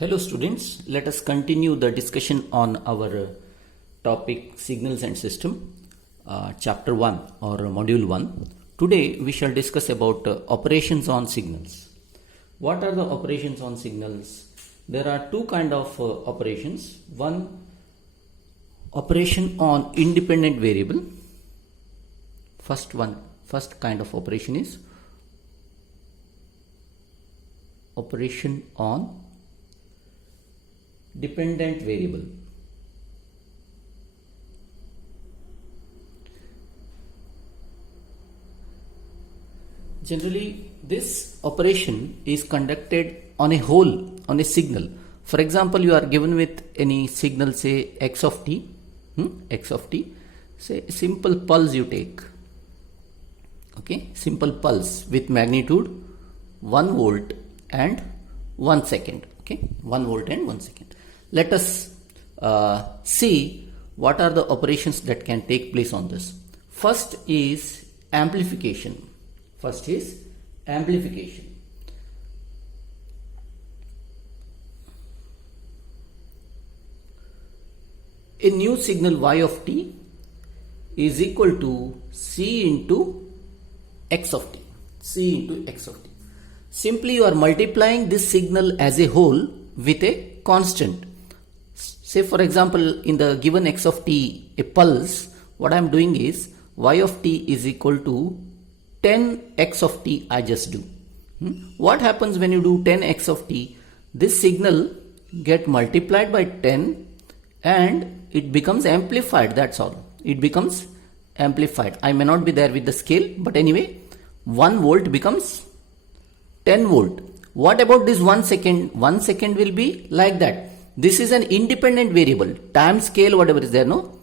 Hello students, let us continue the discussion on our topic signals and system, chapter 1 or module 1. Today we shall discuss about operations on signals. What are the operations on signals? There are two kind of operations. One, operation on independent variable. First kind of operation is operation on dependent variable. Generally, this operation is conducted on a whole, on a signal. For example, you are given with any signal, say x of t, say simple pulse you take. Okay, simple pulse with magnitude 1 volt and 1 second. Okay, 1 volt and 1 second. Let us see what are the operations that can take place on this. First is amplification. A new signal y of t is equal to c into x of t. Simply you are multiplying this signal as a whole with a constant. Say for example, in the given x of t, a pulse, what I am doing is y of t is equal to 10x of t I just do. What happens when you do 10x of t? This signal get multiplied by 10 and it becomes amplified, that's all. It becomes amplified. I may not be there with the scale, but anyway, 1 volt becomes 10 volt. What about this 1 second? 1 second will be like that. This is an independent variable. Time scale, whatever is there, no?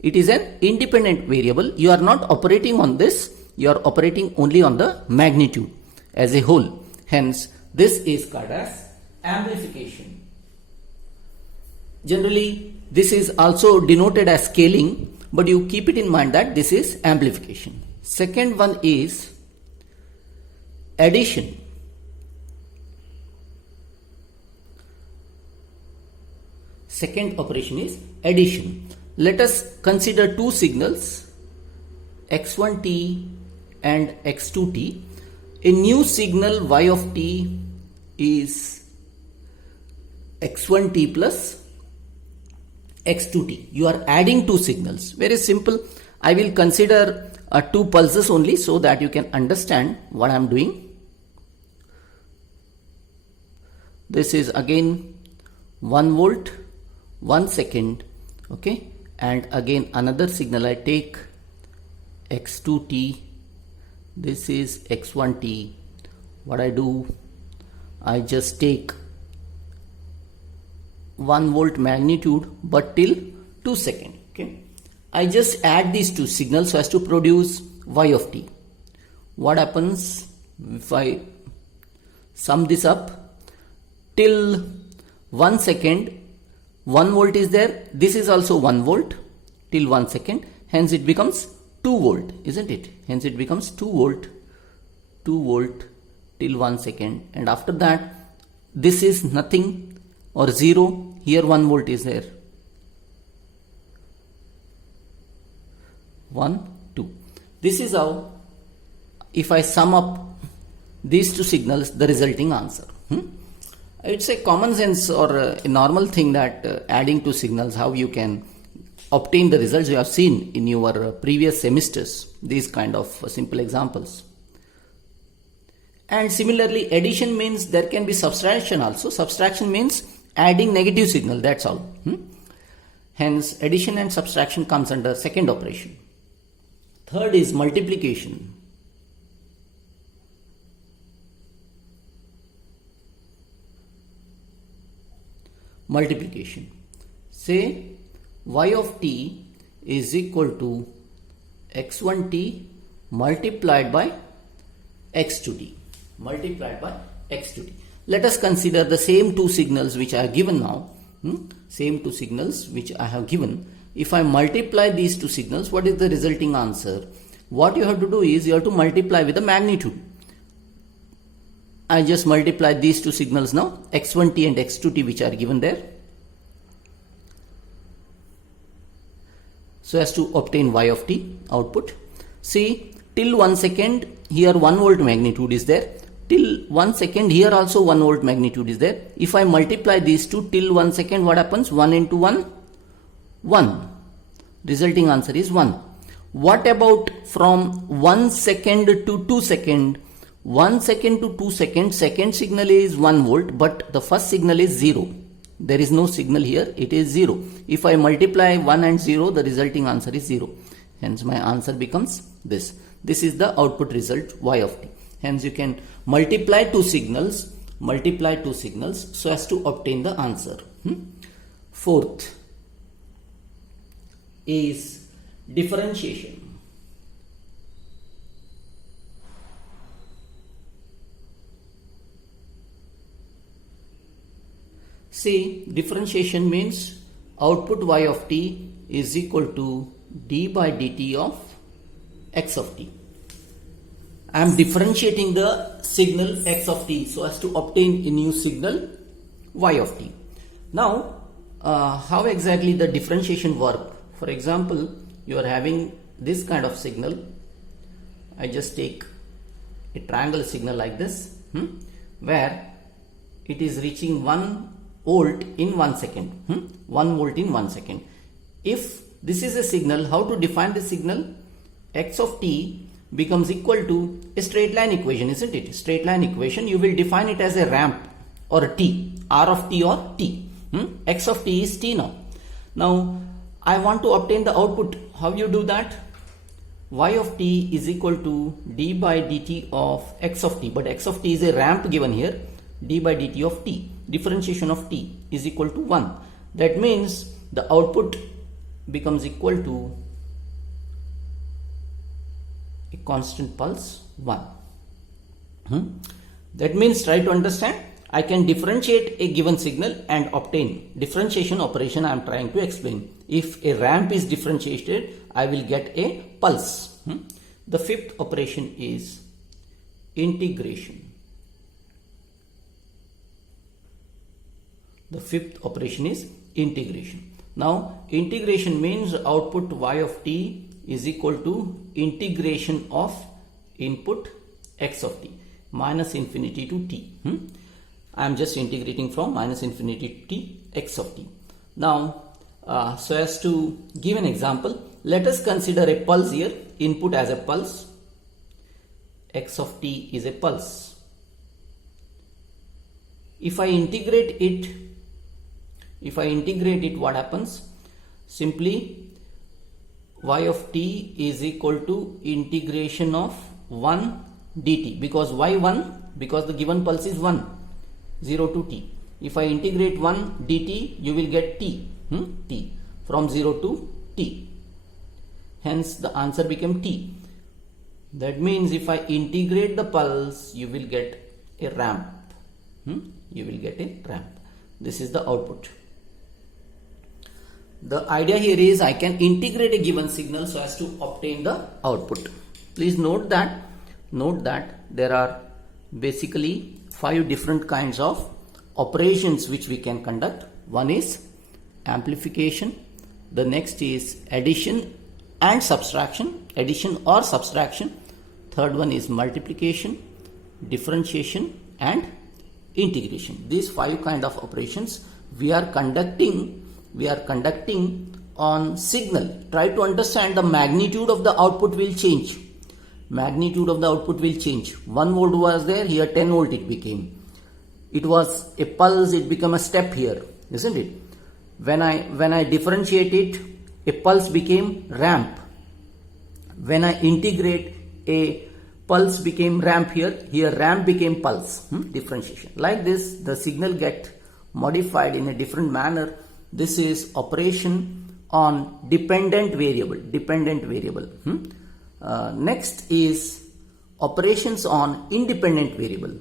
It is an independent variable. You are not operating on this. You are operating only on the magnitude as a whole. Hence, this is called as amplification. Generally, this is also denoted as scaling, but you keep it in mind that this is amplification. Second one is addition. Second operation is addition. Let us consider two signals, x1t and x2t. A new signal y of t is x1t plus x2t. You are adding two signals. Very simple. I will consider two pulses only so that you can understand what I am doing. This is again 1 volt, 1 second, okay, and again another signal I take x2t. This is x1t. What I do, I just take 1 volt magnitude but till 2 second. Okay, I just add these two signals so as to produce y of t. What happens if I sum this up? Till 1 second, 1 volt is there. This is also 1 volt till 1 second. Hence it becomes 2 volt, isn't it? Hence it becomes 2 volt till 1 second. And after that, this is nothing or 0. Here 1 volt is there. 1, 2. This is how, if I sum up these two signals, the resulting answer. It's a common sense or a normal thing that adding two signals, how you can obtain the results you have seen in your previous semesters, these kind of simple examples. And similarly, addition means there can be subtraction also. Subtraction means adding negative signal, that's all. Hence, addition and subtraction comes under second operation. Third is multiplication. Say y of t is equal to x1t multiplied by x2t. Let us consider the same two signals which I have given now. If I multiply these two signals, what is the resulting answer? What you have to do is you have to multiply with the magnitude. I just multiply these two signals now, x1t and x2t, which are given there, so as to obtain y of t output. See, till 1 second here 1 volt magnitude is there, till 1 second here also 1 volt magnitude is there. If I multiply these two till 1 second, what happens? 1 into 1, 1. Resulting answer is 1. What about from 1 second to 2 second? 1 second to 2 seconds, second signal is 1 volt, but the first signal is 0. There is no signal here, it is 0. If I multiply 1 and 0, the resulting answer is 0. Hence my answer becomes this. This is the output result y of t. Hence you can multiply two signals so as to obtain the answer. Fourth is differentiation. See, differentiation means output y of t is equal to d by dt of x of t. I am differentiating the signal x of t so as to obtain a new signal y of t. Now, how exactly the differentiation work? For example, you are having this kind of signal. I just take a triangle signal like this, where it is reaching 1 volt in 1 second. 1 volt in 1 second. If this is a signal, how to define the signal? X of t becomes equal to a straight line equation, isn't it? Straight line equation, you will define it as a ramp or a t, r of t or t. X of t is t now. Now, I want to obtain the output. How you do that? Y of t is equal to d by dt of x of t, but x of t is a ramp given here. D by dt of t, differentiation of t is equal to 1. That means the output becomes equal to a constant pulse 1. That means, try to understand, I can differentiate a given signal and obtain differentiation operation I am trying to explain. If a ramp is differentiated, I will get a pulse. The fifth operation is integration. The fifth operation is integration. Now, integration means output y of t is equal to integration of input x of t minus infinity to t. I am just integrating from minus infinity to t x of t. Now, so as to give an example, let us consider a pulse here, input as a pulse, x of t is a pulse. If I integrate it, what happens? Simply y of t is equal to integration of 1 dt, because why 1? Because the given pulse is 1, 0 to t. If I integrate 1 dt, you will get t, t from 0 to t. Hence the answer became t. That means if I integrate the pulse, you will get a ramp. You will get a ramp. This is the output. The idea here is I can integrate a given signal so as to obtain the output. Please note that there are basically 5 different kinds of operations which we can conduct. One is amplification, the next is addition and subtraction, addition or subtraction, third one is multiplication, differentiation and integration. These 5 kind of operations we are conducting on signal. Try to understand the magnitude of the output will change. Magnitude of the output will change. 1 volt was there, here 10 volt it became. It was a pulse, it became a step here, isn't it? When I differentiate it, a pulse became ramp. When I integrate, a pulse became ramp here, here ramp became pulse. Differentiation. Like this, the signal get modified in a different manner. This is operation on dependent variable. Next is operations on independent variable.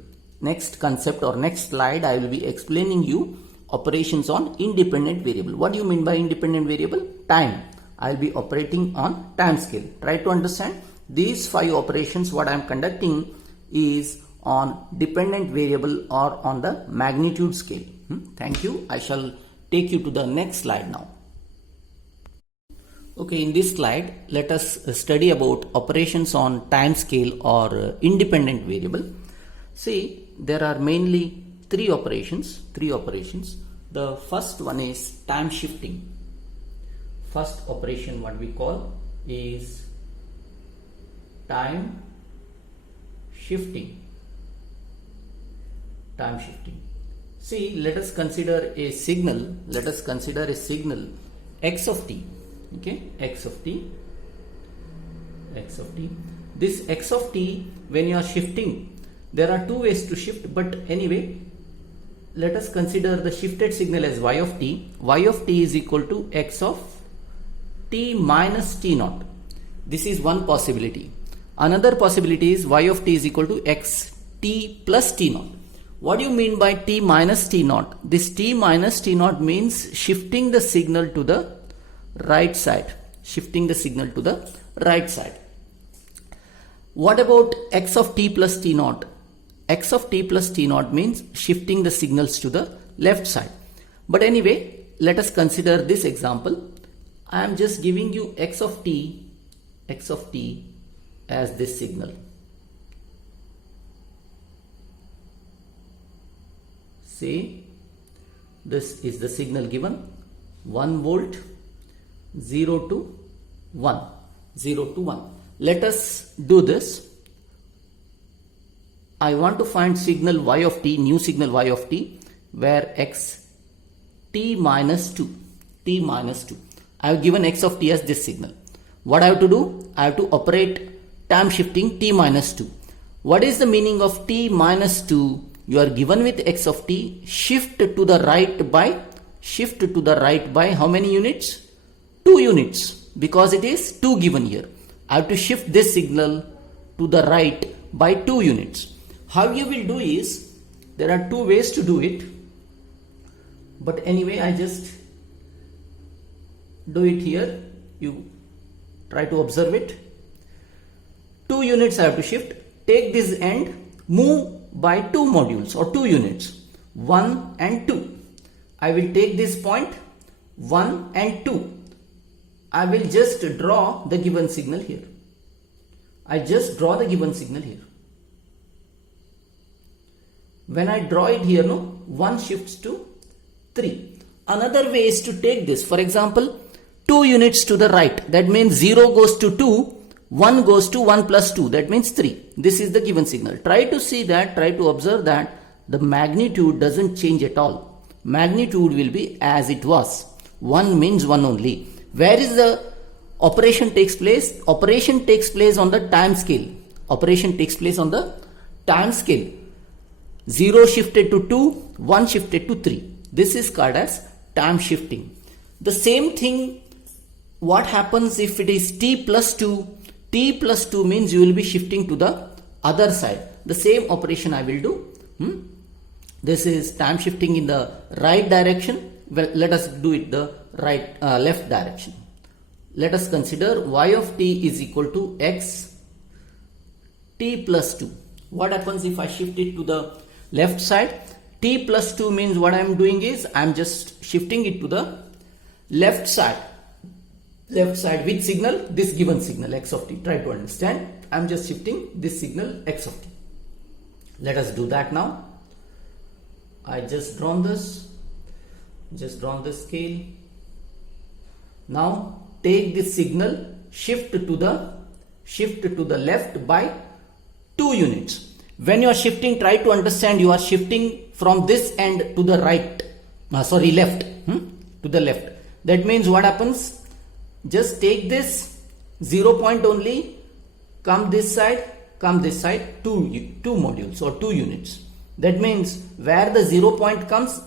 Next concept or next slide, I will be explaining you operations on independent variable. What do you mean by independent variable? Time. I will be operating on time scale. Try to understand these 5 operations. What I am conducting is on dependent variable or on the magnitude scale. Thank you. I shall take you to the next slide now. Okay, in this slide, let us study about operations on time scale or independent variable. See, there are mainly three operations. The first one is time shifting. First operation what we call is time shifting. See, let us consider a signal. X of t. Okay, x of t. This x of t, when you are shifting, there are two ways to shift, but anyway, let us consider the shifted signal as y of t. Y of t is equal to x of t minus t naught. This is one possibility. Another possibility is y of t is equal to x t plus t naught. What do you mean by t minus t naught? This t minus t naught means shifting the signal to the right side. What about x of t plus t naught? X of t plus t naught means shifting the signals to the left side. But anyway, let us consider this example. I am just giving you x of t as this signal. See, this is the signal given, 1 volt, 0 to 1. Let us do this. I want to find signal y of t, new signal y of t, where x t minus 2. I have given x of t as this signal. What I have to do? I have to operate time shifting t minus 2. What is the meaning of t minus 2? You are given with x of t, shift to the right by how many units? 2 units, because it is 2 given here. I have to shift this signal to the right by 2 units. How you will do is, there are two ways to do it, but anyway, I just do it here. You try to observe it. 2 units I have to shift. Take this end, move by 2 modules or 2 units, 1 and 2. I will take this point 1 and 2. I will just draw the given signal here. When I draw it here, 1 shifts to 3. Another way is to take this. For example, 2 units to the right. That means 0 goes to 2. 1 goes to 1 plus 2, that means 3. This is the given signal. Try to observe that the magnitude doesn't change at all. Magnitude will be as it was. 1 means 1 only. Where is the operation takes place? Operation takes place on the time scale. 0 shifted to 2, 1 shifted to 3. This is called as time shifting. The same thing, what happens if it is t plus 2? T plus 2 means you will be shifting to the other side. The same operation I will do. This is time shifting in the right direction. Well, let us do it the left direction. Let us consider y of t is equal to x t plus 2. What happens if I shift it to the left side? T plus 2 means what I am doing is I am just shifting it to the left side. Which signal? This given signal x of t. Try to understand. I am just shifting this signal x of t. Let us do that now. I just drawn this scale. Now take this signal, shift to the left by 2 units. When you are shifting, try to understand you are shifting from this end to the right. Left. To the left. That means what happens? Just take this 0 point only, come this side, 2 modules or 2 units. That means where the 0 point comes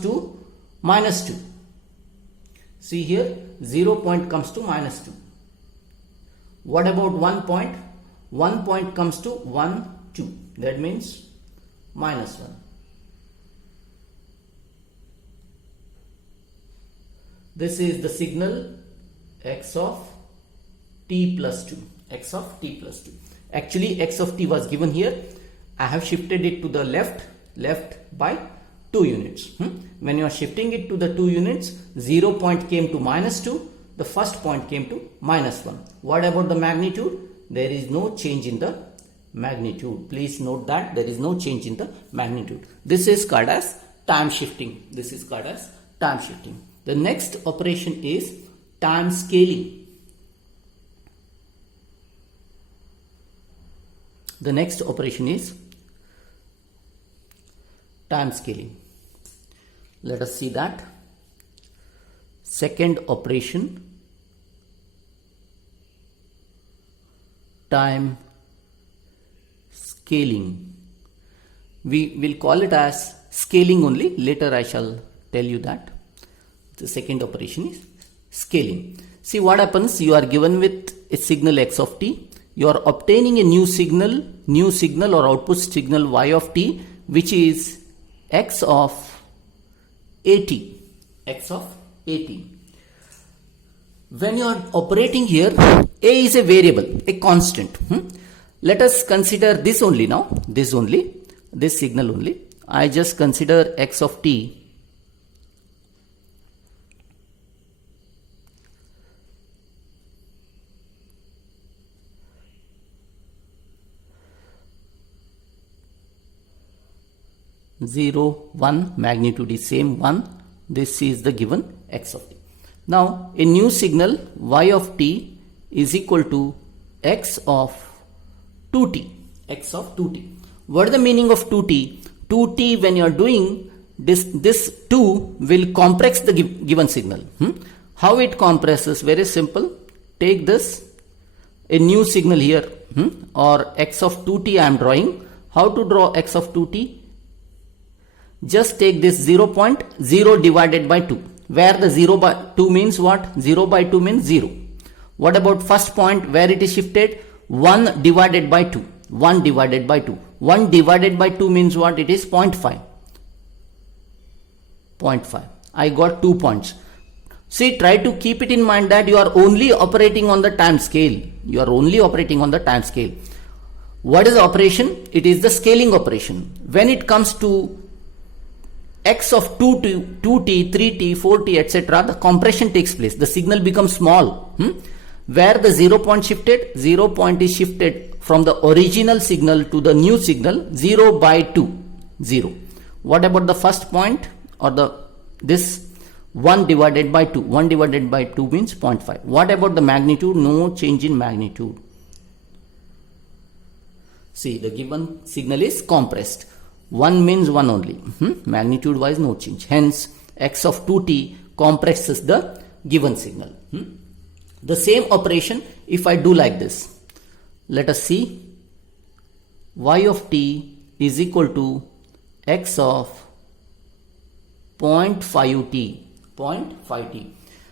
to minus 2. See here, 0 point comes to minus 2. What about 1 point? 1 point comes to 1, 2. That means minus 1. This is the signal x of t plus 2. Actually x of t was given here. I have shifted it to the left by 2 units. When you are shifting it to the 2 units, 0 point came to -2, the first point came to -1. What about the magnitude? There is no change in the magnitude. Please note that there is no change in the magnitude. This is called as time shifting. This is called as time shifting. The next operation is time scaling. The next operation is time scaling. Let us see that. Second operation, time scaling. We will call it as scaling only. Later I shall tell you that. The second operation is scaling. See what happens. You are given with a signal x of t. You are obtaining a new signal or output signal y of t, which is x of at. X of at. When you are operating here, a is a variable, a constant. Let us consider this only now. This signal only. I just consider x of t. Zero, 1, magnitude is same 1. This is the given x of t. Now a new signal y of t is equal to x of 2t. X of 2t. What is the meaning of 2t? 2t, when you are doing this 2 will compress the given signal. How it compresses? Very simple. Take this, a new signal here, or x of 2t I am drawing. How to draw x of 2t? Just take this 0.0 divided by 2, where the 0 by 2 means what? 0 by 2 means 0. What about first point where it is shifted? 1 divided by 2. 1 divided by 2. 1 divided by 2 means what? It is 0.5. 0.5. I got 2 points. See, try to keep it in mind that you are only operating on the time scale. You are only operating on the time scale. What is the operation? It is the scaling operation. When it comes to x of 2t, 3t, 4t, etc., the compression takes place. The signal becomes small. Where the 0 point shifted? 0 point is shifted from the original signal to the new signal, 0 by 2. 0. What about the first point, or this 1 divided by 2? 1 divided by 2 means 0.5. What about the magnitude? No change in magnitude. See, the given signal is compressed. 1 means 1 only. Magnitude wise no change. Hence x of 2t compresses the given signal. The same operation if I do like this. Let us see. Y of t is equal to x of 0.5t. 0.5t.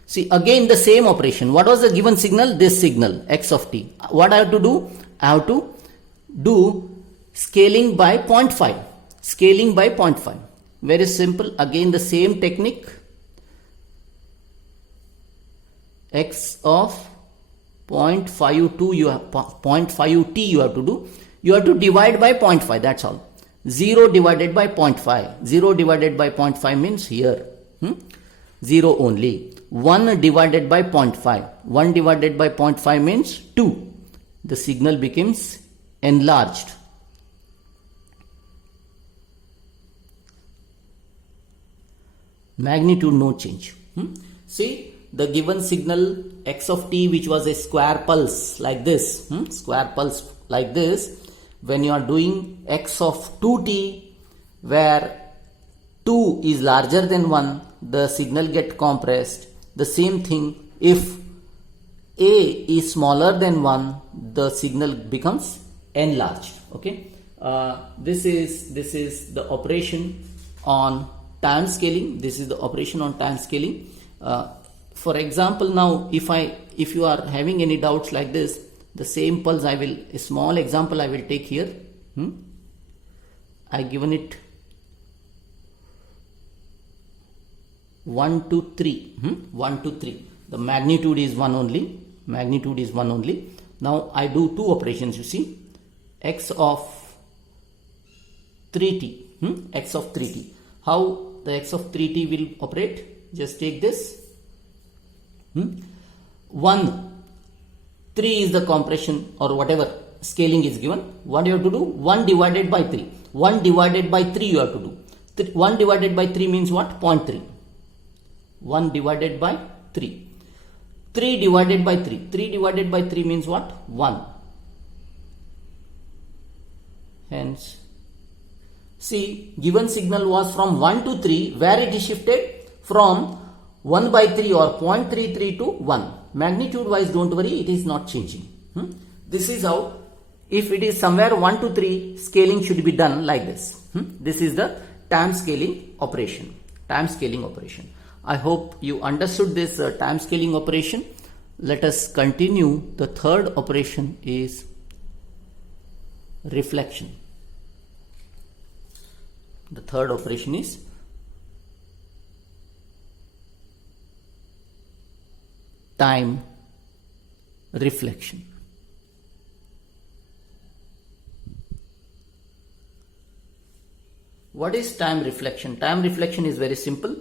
See, again the same operation. What was the given signal? This signal, x of t. What I have to do? I have to do scaling by 0.5. Scaling by 0.5. Very simple. Again the same technique. X of 0.52 you have 0.5t you have to do. You have to divide by 0.5. That's all. 0 divided by 0.5. 0 divided by 0.5 means here 0 only. 1 divided by 0.5. 1 divided by 0.5 means 2. The signal becomes enlarged. Magnitude no change. See, the given signal x of t, which was a square pulse like this, square pulse like this, when you are doing x of 2t where 2 is larger than 1, the signal get compressed. The same thing, if a is smaller than 1, the signal becomes enlarged. Okay, this is the operation on time scaling. This is the operation on time scaling. For example, now if you are having any doubts like this, the same pulse a small example I will take here. I given it 1 to 3. 1 to 3. The magnitude is 1 only. Magnitude is 1 only. Now I do two operations. You see, x of 3t, x of 3t. How the x of 3t will operate? Just take this. 1, 3 is the compression or whatever scaling is given. What you have to do? 1 divided by 3. 1 divided by 3 you have to do. 1 divided by 3 means what? 0.3. 1 divided by 3. 3 divided by 3. 3 divided by 3 means what? 1. Hence, see, given signal was from 1 to 3, where it is shifted? From 1 by 3 or 0.33 to 1. Magnitude wise, don't worry, it is not changing. This is how, if it is somewhere 1 to 3, scaling should be done like this. This is the time scaling operation. Time scaling operation. I hope you understood this time scaling operation. Let us continue. The third operation is reflection. The third operation is time reflection. What is time reflection? Time reflection is very simple.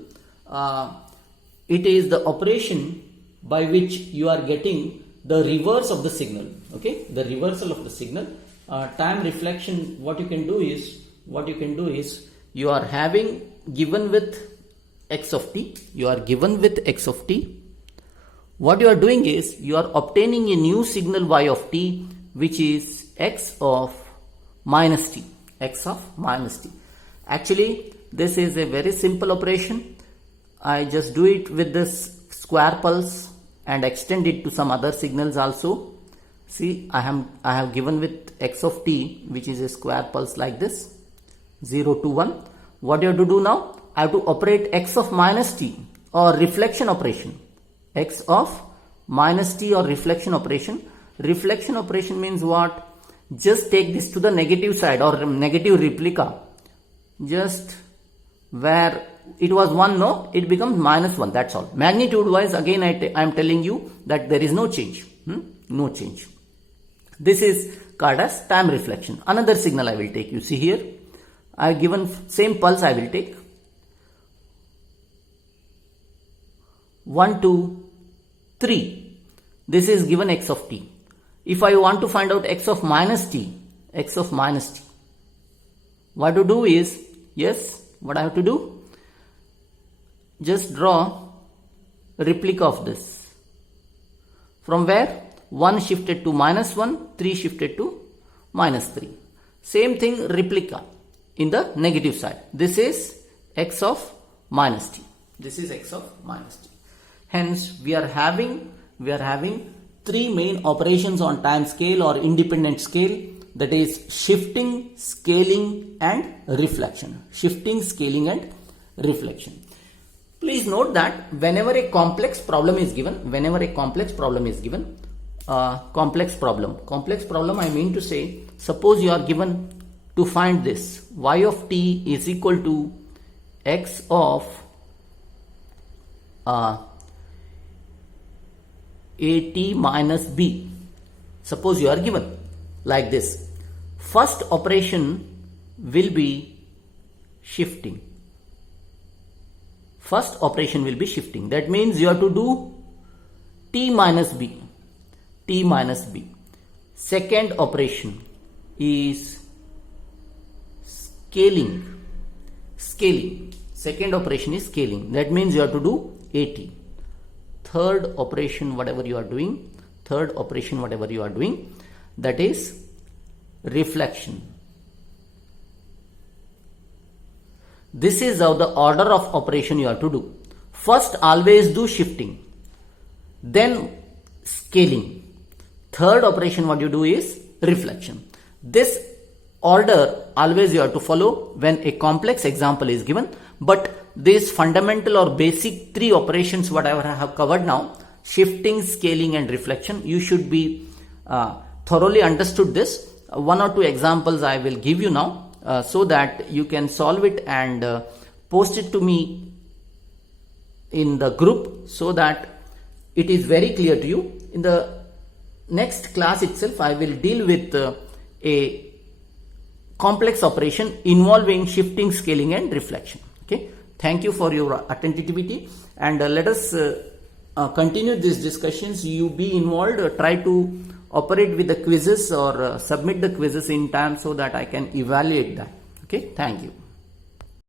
It is the operation by which you are getting the reverse of the signal. Okay, the reversal of the signal. Time reflection. What you can do is you are having given with x of t. You are given with x of t. What you are doing is you are obtaining a new signal y of t, which is x of minus t. X of minus t. Actually, this is a very simple operation. I just do it with this square pulse and extend it to some other signals also. See, I have given with x of t, which is a square pulse like this, 0 to 1. What you have to do now? I have to operate x of minus t or reflection operation. X of minus t or reflection operation. Reflection operation means what? Just take this to the negative side or negative replica. Just where it was 1, no, it becomes minus 1. That's all. Magnitude wise, again I am telling you that there is no change. No change. This is called as time reflection. Another signal I will take. You see here, I have given same pulse I will take. 1, 2, 3. This is given x of t. If I want to find out x of minus t, what to do is, what I have to do? Just draw a replica of this. From where? 1 shifted to minus 1, 3 shifted to minus 3. Same thing, replica in the negative side. This is x of minus t. This is x of minus t. Hence, we are having 3 main operations on time scale or independent scale, that is shifting, scaling and reflection. Shifting, scaling and reflection. Please note that whenever a complex problem is given, complex problem I mean to say, suppose you are given to find this y of t is equal to x of at minus b. Suppose you are given like this. First operation will be shifting. That means you have to do t minus b. Second operation is scaling. Second operation is scaling. That means you have to do at. Third operation, whatever you are doing, that is reflection. This is how the order of operation you have to do. First, always do shifting, then scaling. Third operation, what you do is reflection. This order always you have to follow when a complex example is given. But these fundamental or basic 3 operations, whatever I have covered now, shifting, scaling and reflection, you should be thoroughly understood this. 1 or 2 examples I will give you now so that you can solve it and post it to me in the group so that it is very clear to you. In the next class itself, I will deal with a complex operation involving shifting, scaling and reflection. Okay, thank you for your attentivity, and let us continue these discussions. You be involved, try to operate with the quizzes or submit the quizzes in time so that I can evaluate that. Okay, thank you.